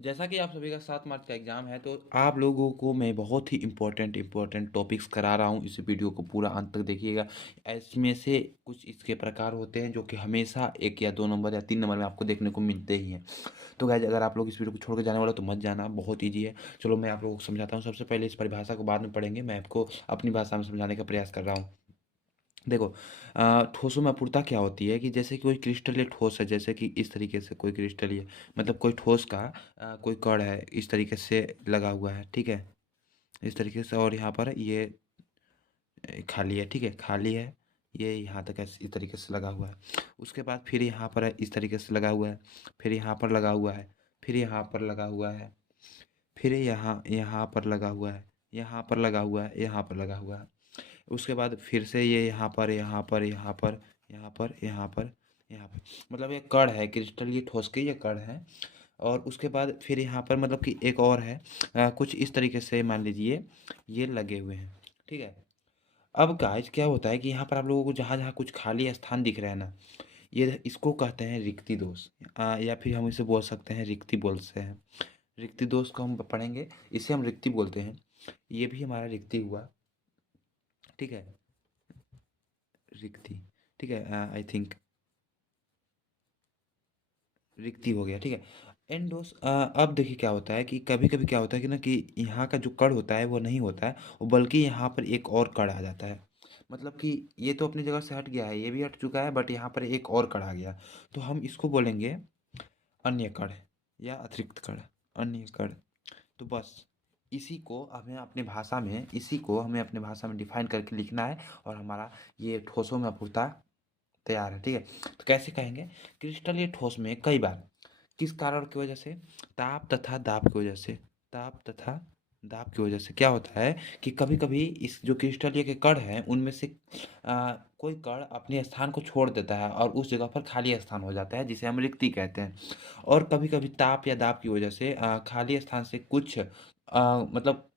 जैसा कि आप सभी का 7 मार्च का एग्ज़ाम है, तो आप लोगों को मैं बहुत ही इम्पोर्टेंट टॉपिक्स करा रहा हूँ। इस वीडियो को पूरा अंत तक देखिएगा। इसमें से कुछ इसके प्रकार होते हैं जो कि हमेशा 1 या 2 नंबर या 3 नंबर में आपको देखने को मिलते ही हैं। तो गाइज़, अगर आप लोग इस वीडियो को छोड़ के जाने वाले हो तो मत जाना, बहुत ईज़ी है। चलो मैं आप लोगों को समझाता हूँ। सबसे पहले इस परिभाषा को बाद में पढ़ेंगे, मैं आपको अपनी भाषा में समझाने का प्रयास कर रहा हूँ। देखो, ठोसों में अपूर्णता क्या होती है कि जैसे कोई क्रिस्टलीय ठोस है, जैसे कि इस तरीके से कोई क्रिस्टलीय मतलब कोई ठोस का कोई कण है, इस तरीके से लगा हुआ है, ठीक है? इस तरीके से, और यहाँ पर ये खाली है, ठीक है? खाली है, ये यहाँ तक ऐसे इस तरीके से लगा हुआ है। उसके बाद फिर यहाँ पर है, इस तरीके से लगा हुआ है, फिर यहाँ पर लगा हुआ है, फिर यहाँ पर लगा हुआ है, फिर यहाँ यहाँ पर लगा हुआ है, यहाँ पर लगा हुआ है, यहाँ पर लगा हुआ है। उसके बाद फिर से ये यहाँ पर, यहाँ पर, यहाँ पर, यहाँ पर, यहाँ पर, यहाँ पर, मतलब ये कण है, क्रिस्टल ये ठोस के ये कण है। और उसके बाद फिर यहाँ पर मतलब कि एक और है, कुछ इस तरीके से मान लीजिए ये लगे हुए हैं, ठीक है? अब गाइस क्या होता है कि यहाँ पर आप लोगों को जहाँ जहाँ कुछ खाली स्थान दिख रहा है ना, ये इसको कहते हैं रिक्ति दोष। या फिर हम इसे बोल सकते हैं रिक्ति बोलते हैं। रिक्ति दोष को हम पढ़ेंगे, इसे हम रिक्ति बोलते हैं। ये भी हमारा रिक्ति हुआ, ठीक है? रिक्ति, ठीक है? आई थिंक रिक्ति हो गया, ठीक है? एंडोस, अब देखिए क्या होता है कि कभी-कभी क्या होता है कि ना कि यहाँ का जो कण होता है वो नहीं होता है, वो बल्कि यहाँ पर एक और कण आ जाता है। मतलब कि ये तो अपनी जगह से हट गया है, ये भी हट चुका है, बट यहाँ पर एक और कण आ गया। तो हम इसको बोलेंगे अन्य कण या अतिरिक्त कण, अन्य कण। तो बस इसी को हमें अपनी भाषा में डिफाइन करके लिखना है, और हमारा ये ठोसों में अपूर्णता तैयार है, ठीक है? तो कैसे कहेंगे? क्रिस्टलीय ठोस में कई बार किस कारण की वजह से? ताप तथा दाब की वजह से। ताप तथा दाब की वजह से क्या होता है कि कभी-कभी इस जो क्रिस्टलीय के कण हैं उनमें से कोई कण अपने स्थान को छोड़ देता है और उस जगह पर खाली स्थान हो जाता है, जिसे हम रिक्ति कहते हैं। और कभी-कभी ताप या दाब की वजह से खाली स्थान से कुछ मतलब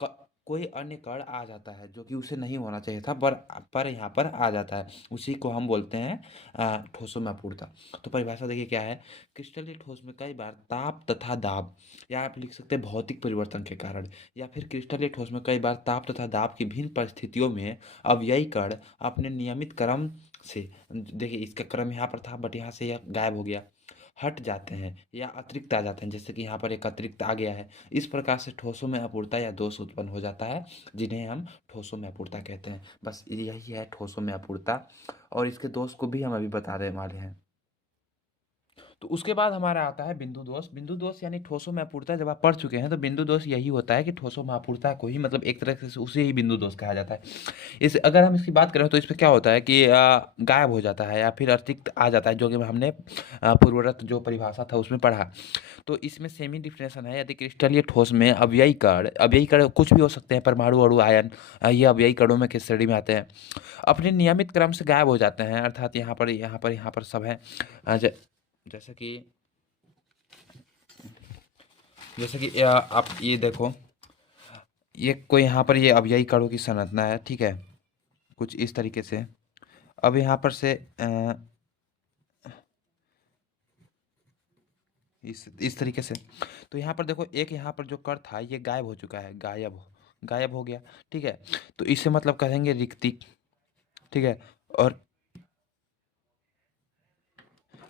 क कोई अन्य कण आ जाता है जो कि उसे नहीं होना चाहिए था, पर यहाँ पर आ जाता है। उसी को हम बोलते हैं ठोसों में अपूर्णता। तो परिभाषा देखिए क्या है? क्रिस्टलीय ठोस में कई बार ताप तथा दाब, या आप लिख सकते हैं भौतिक परिवर्तन के कारण, या फिर क्रिस्टलीय ठोस में कई बार ताप तथा दाब की भिन्न परिस्थितियों में अवययी कण अपने नियमित क्रम से, देखिए इसका क्रम यहाँ पर था बट यहाँ से यह गायब हो गया, हट जाते हैं या अतिरिक्त आ जाते हैं, जैसे कि यहाँ पर एक अतिरिक्त आ गया है। इस प्रकार से ठोसों में अपूर्णता या दोष उत्पन्न हो जाता है, जिन्हें हम ठोसों में अपूर्णता कहते हैं। बस यही है ठोसों में अपूर्णता, और इसके दोष को भी हम अभी बताने वाले हैं। तो उसके बाद हमारा आता है बिंदु दोष। बिंदु दोष यानी ठोसों में अपूर्णता जब आप पढ़ चुके हैं तो बिंदु दोष यही होता है कि ठोसों में अपूर्णता को ही मतलब एक तरह से उसे ही बिंदु दोष कहा जाता है। इस अगर हम इसकी बात करें तो इसमें क्या होता है कि गायब हो जाता है या फिर अतिरिक्त आ जाता है, जो कि हमने पूर्वरत जो परिभाषा था उसमें पढ़ा। तो इसमें सेमी डिफिनेशन है, यदि क्रिस्टलीय ठोस में अवययी कण कुछ भी हो सकते हैं, परमाणु, अणु, आयन, ये अवययी कणों में किस श्रेणी में आते हैं, अपने नियमित क्रम से गायब हो जाते हैं, अर्थात यहाँ पर सब है। जैसे कि आप ये देखो, ये कोई यहाँ पर ये अवययी कणों की संरचना है, ठीक है? कुछ इस तरीके से। अब यहाँ पर से इस तरीके से, तो यहाँ पर देखो एक यहाँ पर जो कण था ये गायब हो चुका है, गायब हो गया, ठीक है? तो इसे मतलब कहेंगे रिक्ति, ठीक है?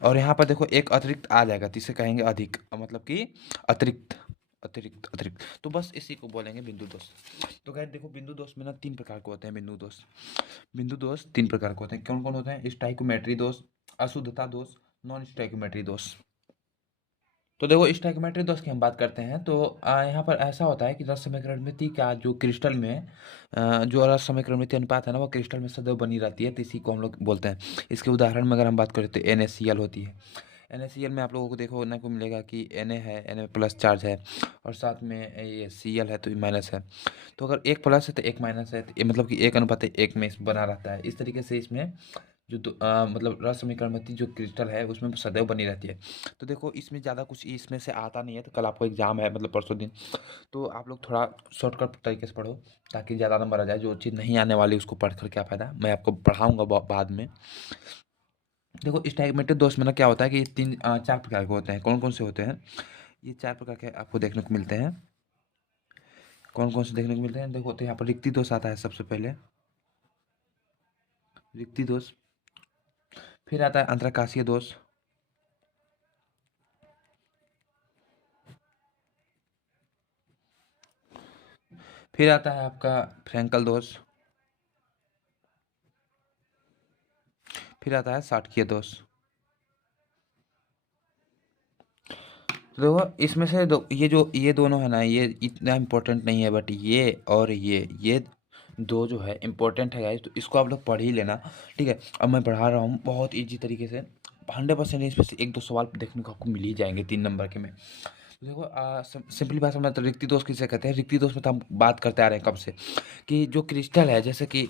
और यहाँ पर देखो एक अतिरिक्त आ जाएगा तो इसे कहेंगे अधिक, मतलब कि अतिरिक्त, अतिरिक्त। तो बस इसी को बोलेंगे बिंदु दोष। तो गाइस देखो, बिंदु दोष में ना 3 प्रकार के होते हैं बिंदु दोष। बिंदु दोष 3 प्रकार के होते हैं। कौन-कौन होते हैं? स्टोइकोमेट्री दोष, अशुद्धता दोष, नॉन स्टोइकोमेट्री दोष। तो देखो, स्टोइकोमेट्री दोष की हम बात करते हैं तो यहाँ पर ऐसा होता है कि रस समीकरणमिति का जो क्रिस्टल में जो रस समीकरणमिति अनुपात है ना, वो क्रिस्टल में सदैव बनी रहती है, तो इसी को हम लोग बोलते हैं। इसके उदाहरण में अगर हम बात करें तो NaCl होती है। NaCl में आप लोगों को देखने को मिलेगा कि Na है, Na में प्लस चार्ज है, और साथ में ये Cl है तो ये माइनस है। तो अगर एक प्लस है तो एक माइनस है, तो ये मतलब कि 1:1 में बना रहता है। इस तरीके से इसमें जो मतलब रस समीकरणमिति जो क्रिस्टल है उसमें सदैव बनी रहती है। तो देखो, इसमें ज़्यादा कुछ इसमें से आता नहीं है, तो कल आपको एग्जाम है मतलब परसों दिन, तो आप लोग थोड़ा शॉर्टकट तरीके से पढ़ो ताकि ज़्यादा नंबर आ जाए। जो चीज़ नहीं आने वाली उसको पढ़ कर क्या फ़ायदा, मैं आपको पढ़ाऊँगा बाद में। देखो, स्टैग्मेटेड दोष में ना क्या होता है कि 3 4 प्रकार के होते हैं। कौन-कौन से होते हैं? ये 4 प्रकार के आपको देखने को मिलते हैं। कौन कौन से देखने को मिलते हैं देखो, तो यहाँ पर रिक्ति दोष आता है सबसे पहले, रिक्ति दोष। फिर आता है अंतरकाशीय दोष। फिर आता है आपका फ्रैंकल दोष। फिर आता है शाटकीय दोष। तो देखो इसमें से ये दोनों है ना, ये इतना इम्पोर्टेंट नहीं है, बट ये और ये दो जो है इम्पोर्टेंट है गाइस, तो इसको आप लोग पढ़ ही लेना। ठीक है, अब मैं पढ़ा रहा हूँ बहुत इजी तरीके से, 100% इसमें से 1-2 सवाल देखने को आपको मिल ही जाएंगे 3 नंबर के में। तो देखो सिंपली भाषा में तो रिक्ति दोष किसे कहते हैं, रिक्ति दोष में तो हम बात करते आ रहे हैं कब से, कि जो क्रिस्टल है, जैसे कि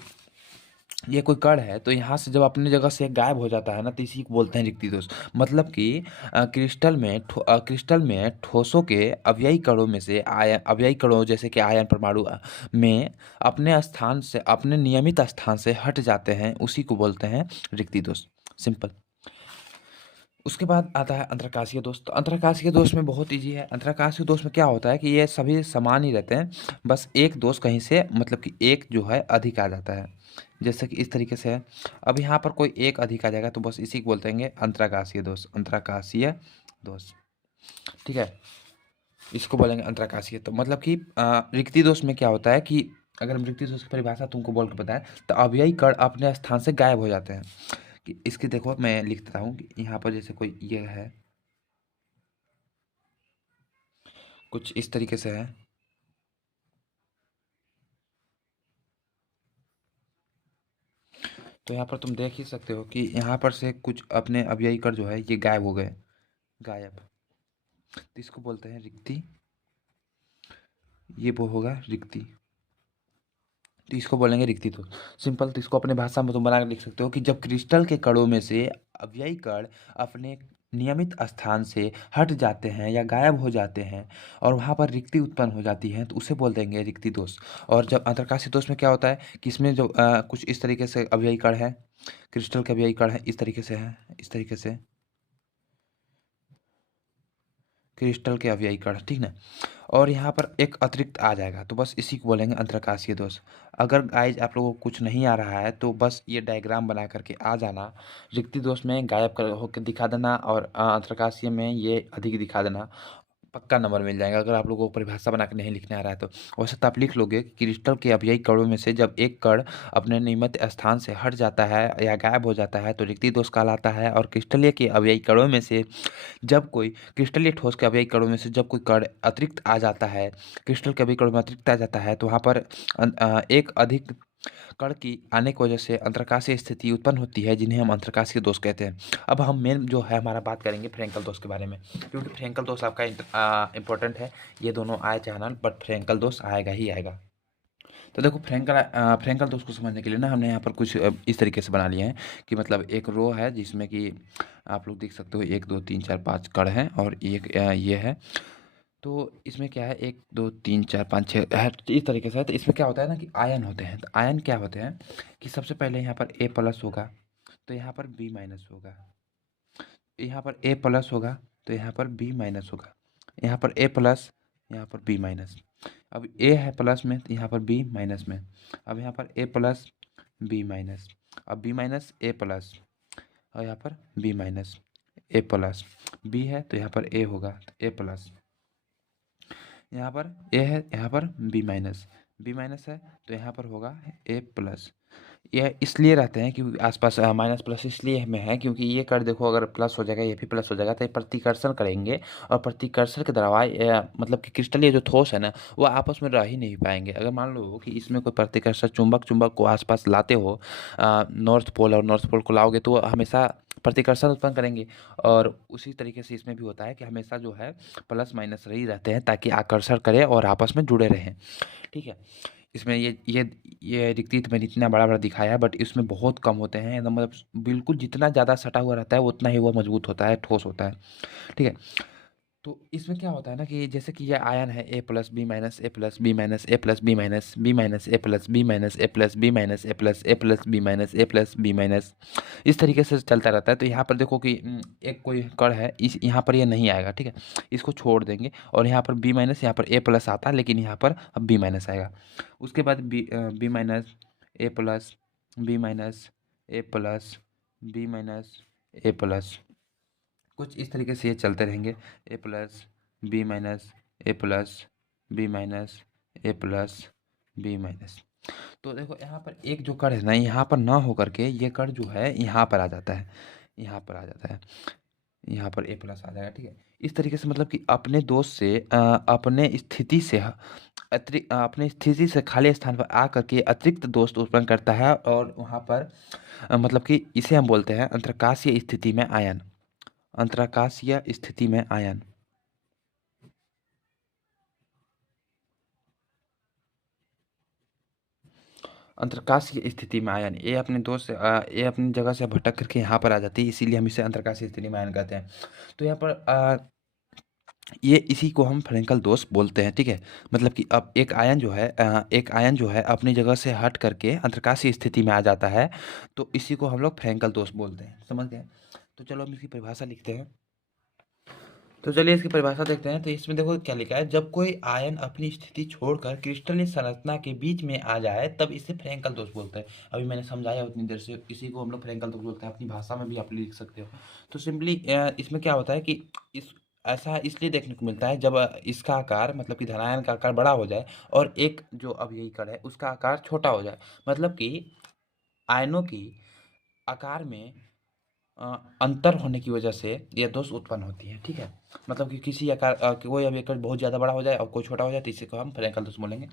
ये कोई कण है, तो यहाँ से जब अपनी जगह से गायब हो जाता है ना, तो इसी को बोलते हैं रिक्ति दोष। मतलब कि क्रिस्टल में ठोसों के अवयवी कणों में से आयन, अवयवी कणों जैसे कि आयन परमाणु में अपने स्थान से, अपने नियमित स्थान से हट जाते हैं, उसी को बोलते हैं रिक्ति दोष। सिंपल। उसके बाद आता है अंतरकाशीय दोष। तो अंतरकाशीय दोष में बहुत ईजी है। अंतरकाशीय दोष में क्या होता है कि ये सभी समान ही रहते हैं, बस एक दोष कहीं से, मतलब कि एक जो है अधिक आ जाता है, जैसे कि इस तरीके से है। अब यहाँ पर कोई एक अधिक आ जाएगा, तो बस इसी को बोलते हैं अंतरकाशीय दोष, अंतरकाशीय दोष। ठीक है, इसको बोलेंगे अंतरकाशीय। तो मतलब कि रिक्ति दोष में क्या होता है कि अगर हम रिक्ति दोष की परिभाषा तुमको बोल के बताएं, तो अवयवी कण अपने स्थान से गायब हो जाते हैं। कि इसकी देखो मैं लिख देता हूँ कि यहाँ पर जैसे कोई ये है, कुछ इस तरीके से है, तो यहाँ पर तुम देख ही सकते हो कि यहाँ पर से कुछ अपने अवयवी कण जो है ये गायब हो गए, गायब। तो इसको बोलते हैं रिक्ति, ये वो होगा रिक्ति, तो इसको बोलेंगे रिक्ति दोष। सिंपल। तो इसको अपने भाषा में तुम बना कर लिख सकते हो कि जब क्रिस्टल के कणों में से अवयवी कण अपने नियमित स्थान से हट जाते हैं या गायब हो जाते हैं और वहाँ पर रिक्ति उत्पन्न हो जाती है, तो उसे बोल देंगे रिक्ति दोष। और जब अंतरकाशीय दोष में क्या होता है कि इसमें जो कुछ इस तरीके से अवयवी कण है, क्रिस्टल के अवयवी कण है, इस तरीके से है, इस तरीके से क्रिस्टल के अवयवी कण, ठीक ना। और यहाँ पर एक अतिरिक्त आ जाएगा, तो बस इसी को बोलेंगे अंतरकाशीय दोष। अगर गाइज आप लोगों को कुछ नहीं आ रहा है, तो बस ये डायग्राम बना करके आ जाना, रिक्ति दोष में गायब कर होकर दिखा देना, और अंतरकाशीय में ये अधिक दिखा देना, पक्का नंबर मिल जाएगा। अगर आप लोगों को परिभाषा बना के नहीं लिखने आ रहा है तो। वैसे तो आप लिख लोगे कि क्रिस्टल के अवयवी कणों में से जब एक कण अपने नियमित स्थान से हट जाता है या गायब हो जाता है, तो रिक्ति दोष कहलाता है। और क्रिस्टलीय के अवयवी कणों में से जब कोई, क्रिस्टलीय ठोस के अवयवी कणों में से जब कोई कण अतिरिक्त आ जाता है, क्रिस्टल के अवयवी कणों में अतिरिक्त आ जाता है, तो वहाँ पर एक अधिक कण की आने की वजह से अंतरकाशीय स्थिति उत्पन्न होती है, जिन्हें हम अंतरकाशीय दोष कहते हैं। अब हम मेन जो है हमारा बात करेंगे फ्रैंकल दोष के बारे में, क्योंकि फ्रैंकल दोष आपका इंपॉर्टेंट है। ये दोनों आए चाहे ना, बट फ्रैंकल दोष आएगा ही आएगा। तो देखो फ्रैंकल दोष को समझने के लिए ना हमने यहाँ पर कुछ इस तरीके से बना लिए हैं कि मतलब एक रो है जिसमें कि आप लोग देख सकते हो 1 2 3 4 5 कण हैं, और एक ये है। तो इसमें क्या है, 1 2 3 4 5 6 है, तो इस तरीके से है। तो इसमें क्या होता है ना कि आयन होते हैं। तो आयन क्या होते हैं कि सबसे पहले यहाँ पर ए प्लस होगा, तो यहाँ पर बी माइनस होगा, यहाँ पर ए प्लस होगा, तो यहाँ पर बी माइनस होगा, यहाँ पर ए प्लस, यहाँ पर बी माइनस। अब ए है प्लस में, तो यहाँ पर बी माइनस में। अब यहाँ पर ए प्लस, बी माइनस, अब बी माइनस ए प्लस, और यहाँ पर B minus A plus. B है तो यहाँ पर ए होगा, तो ए प्लस, यहाँ पर ए है, यहाँ पर बी माइनस, बी माइनस है तो यहाँ पर होगा ए प्लस। यह इसलिए रहते हैं क्योंकि आसपास माइनस प्लस इसलिए में है क्योंकि ये कर देखो, अगर प्लस हो जाएगा ये भी प्लस हो जाएगा, तो ये प्रतिकर्षण करेंगे, और प्रतिकर्षण के द्वारा मतलब कि क्रिस्टल ये जो ठोस है ना, वो आपस में रह ही नहीं पाएंगे। अगर मान लो कि इसमें कोई प्रतिकर्षण चुंबक को आसपास लाते हो, नॉर्थ पोल और नॉर्थ पोल को लाओगे, तो वो हमेशा प्रतिकर्षण उत्पन्न करेंगे। और उसी तरीके से इसमें भी होता है कि हमेशा जो है प्लस माइनस रही रहते हैं, ताकि आकर्षण करें और आपस में जुड़े रहें। ठीक है, इसमें ये रिक्ति मैंने इतना बड़ा बड़ा दिखाया है, बट इसमें बहुत कम होते हैं एकदम, मतलब बिल्कुल जितना ज़्यादा सटा हुआ रहता है उतना ही वो मजबूत होता है, ठोस होता है। ठीक है, तो इसमें क्या होता है ना कि जैसे कि ये आयन है A plus B minus A plus B minus A plus B minus B minus A plus B minus A plus B minus A plus A plus B minus A plus B minus, इस तरीके से चलता रहता है। तो यहाँ पर देखो कि एक कोई कण है, इस यहाँ पर ये नहीं आएगा, ठीक है, इसको छोड़ देंगे और यहाँ पर बी माइनस, यहाँ पर ए प्लस आता है, लेकिन यहाँ पर अब बी माइनस आएगा। उसके बाद B minus A plus B minus A plus B minus A plus, कुछ इस तरीके से ये चलते रहेंगे। ए plus B minus A plus B minus A plus B minus. तो देखो यहाँ पर एक जो कण है ना, यहाँ पर ना होकर के ये कण जो है यहाँ पर आ जाता है, यहाँ पर आ जाता है, यहाँ पर ए प्लस आ जाएगा, ठीक है। इस तरीके से मतलब कि अपने दोस्त से अपने स्थिति से अतिरिक्त, अपने स्थिति से खाली स्थान पर आ करके अतिरिक्त दोस्त उत्पन्न करता है, और वहाँ पर मतलब कि इसे हम बोलते हैं अंतरकाशीय स्थिति में आयन, अंतराकाशीय स्थिति में आयन। अंतरकाशीय स्थिति में आयन, ये अपने दोस्त से ये अपनी जगह से भटक करके यहाँ पर आ जाती है, इसीलिए हम इसे अंतरकाशीय स्थिति में आयन कहते हैं। तो यहाँ पर ये इसी को हम फ्रेंकल दोष बोलते हैं, ठीक है। मतलब कि अब एक आयन जो है एक आयन जो है अपनी जगह से हट करके अंतरकाशीय स्थिति में आ जाता है, तो इसी को हम लोग फ्रेंकल दोष बोलते हैं, समझ गए। तो चलो हम इसकी परिभाषा लिखते हैं। तो चलिए इसकी परिभाषा देखते हैं। तो इसमें देखो क्या लिखा है, जब कोई आयन अपनी स्थिति छोड़कर क्रिस्टलीय संरचना के बीच में आ जाए तब इसे फ्रेंकल दोष बोलते हैं। अभी मैंने समझाया उतनी देर से, इसी को हम लोग फ्रेंकल दोष बोलते हैं, अपनी भाषा में भी आप लिख सकते हो। तो सिंपली इसमें क्या होता है कि इस ऐसा इसलिए देखने को मिलता है जब इसका आकार, मतलब कि धनायन का आकार बड़ा हो जाए और एक जो अब यही कण है उसका आकार छोटा हो जाए, मतलब कि आयनों की आकार में अंतर होने की वजह से ये दोष उत्पन्न होती है, ठीक है। मतलब कि किसी आकार कोई अब एक बहुत ज़्यादा बड़ा हो जाए और कोई छोटा हो जाए, तो इसी को हम फ्रेंकल दोष बोलेंगे।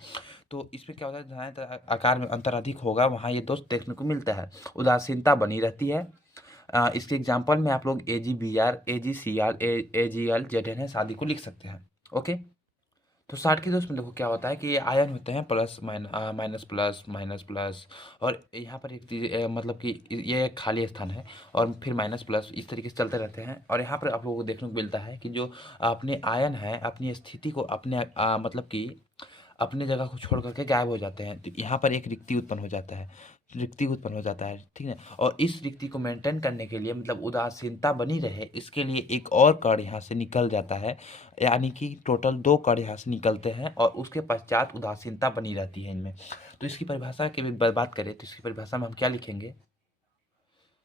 तो इसमें क्या होता है, जहाँ आकार में अंतर अधिक होगा वहाँ ये दोष देखने को मिलता है, उदासीनता बनी रहती है। इसके एग्जाम्पल में आप लोग AgBr AgCl AgL ZN शादी को लिख सकते हैं, ओके। तो 60 के दोस्त में देखो क्या होता है कि ये आयन होते हैं plus minus plus minus plus, और यहाँ पर एक चीज़ मतलब कि ये एक खाली स्थान है, और फिर माइनस प्लस, इस तरीके से चलते रहते हैं। और यहाँ पर आप लोगों को देखने को मिलता है कि जो अपने आयन है अपनी स्थिति को अपने मतलब कि अपने जगह को छोड़ करके गायब हो जाते हैं, तो यहाँ पर एक रिक्ति उत्पन्न हो जाता है, रिक्ति उत्पन्न हो जाता है, ठीक है। और इस रिक्ति को मेंटेन करने के लिए, मतलब उदासीनता बनी रहे इसके लिए, एक और कण यहाँ से निकल जाता है, यानी कि टोटल 2 कण यहाँ से निकलते हैं और उसके पश्चात उदासीनता बनी रहती है इनमें। तो इसकी परिभाषा की बात करें तो इसकी परिभाषा में हम क्या लिखेंगे।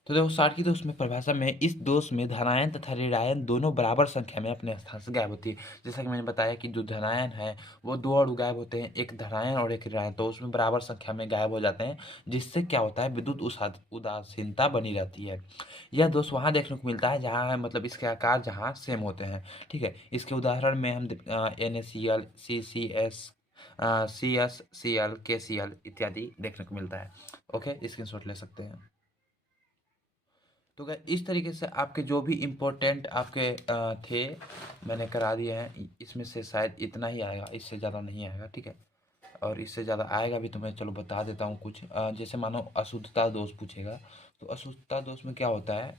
तो देखो 60 की दोष में परिभाषा में, इस दोष में धनायन तथा ऋणायन दोनों बराबर संख्या में अपने स्थान से गायब होती है। जैसा कि मैंने बताया कि जो धनायन है वो 2 अणु गायब होते हैं, एक धनायन और एक ऋणायन, तो उसमें बराबर संख्या में गायब हो जाते हैं, जिससे क्या होता है, विद्युत उदासीनता बनी रहती है। यह दोष वहाँ देखने को मिलता है जहाँ मतलब इसके आकार जहाँ सेम होते हैं, ठीक है। इसके उदाहरण में हम NaCl CCS CS Cl KCl इत्यादि देखने को मिलता है, ओके, स्क्रीनशॉट ले सकते हैं। तो क्या इस तरीके से आपके जो भी इम्पोर्टेंट आपके थे मैंने करा दिए हैं, इसमें से शायद इतना ही आएगा, इससे ज़्यादा नहीं आएगा, ठीक है। और इससे ज़्यादा आएगा भी तो मैं चलो बता देता हूँ कुछ। जैसे मानो अशुद्धता दोष पूछेगा, तो अशुद्धता दोष में क्या होता है,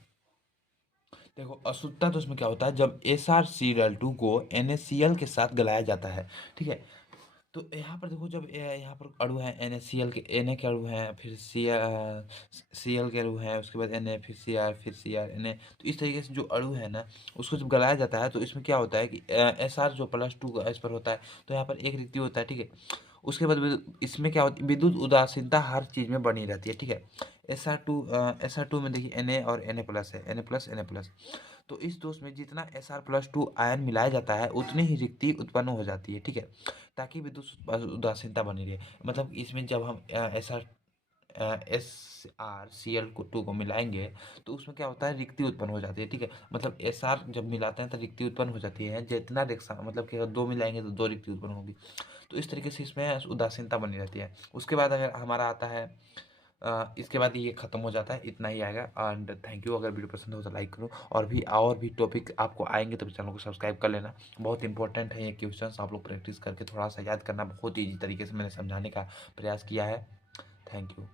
देखो अशुद्धता दोष में क्या होता है, जब SrCl2 को NaCl के साथ गलाया जाता है, ठीक है। तो यहाँ पर देखो, जब यहाँ पर अणु है NaCl के, Na के अणु हैं, फिर Cl के अणु हैं, उसके बाद Na, फिर Cr, फिर Cr Na, तो इस तरीके से जो अणु है ना उसको जब गलाया जाता है तो इसमें क्या होता है कि Sr जो +2 का इस पर होता है, तो यहाँ पर एक रिक्ति होता है, ठीक है। उसके बाद इसमें क्या होती है, विद्युत उदासीनता हर चीज़ में बनी रहती है, ठीक है। SR2 में देखिए Na और Na प्लस है, Na प्लस Na प्लस। तो इस दोष में जितना Sr+2 आयन मिलाया जाता है उतनी ही रिक्ति उत्पन्न हो जाती है, ठीक है, ताकि विद्युत उदासीनता बनी रहे। मतलब इसमें जब हम SrCl2 को मिलाएंगे तो उसमें क्या होता है, रिक्ति उत्पन्न हो जाती है, ठीक है। मतलब Sr जब मिलाते हैं तो रिक्ति उत्पन्न हो जाती है, जितना रिक्शा मतलब कि अगर 2 मिलाएंगे तो 2 रिक्ति उत्पन्न होगी। तो इस तरीके से इसमें उदासीनता बनी रहती है। उसके बाद अगर हमारा आता है इसके बाद ये ख़त्म हो जाता है, इतना ही आएगा। And thank you. अगर वीडियो पसंद हो तो लाइक करो, और भी टॉपिक आपको आएंगे तो चैनल को सब्सक्राइब कर लेना। बहुत इंपॉर्टेंट है ये क्वेश्चंस, आप लोग प्रैक्टिस करके थोड़ा सा याद करना। बहुत ईजी तरीके से मैंने समझाने का प्रयास किया है। Thank you.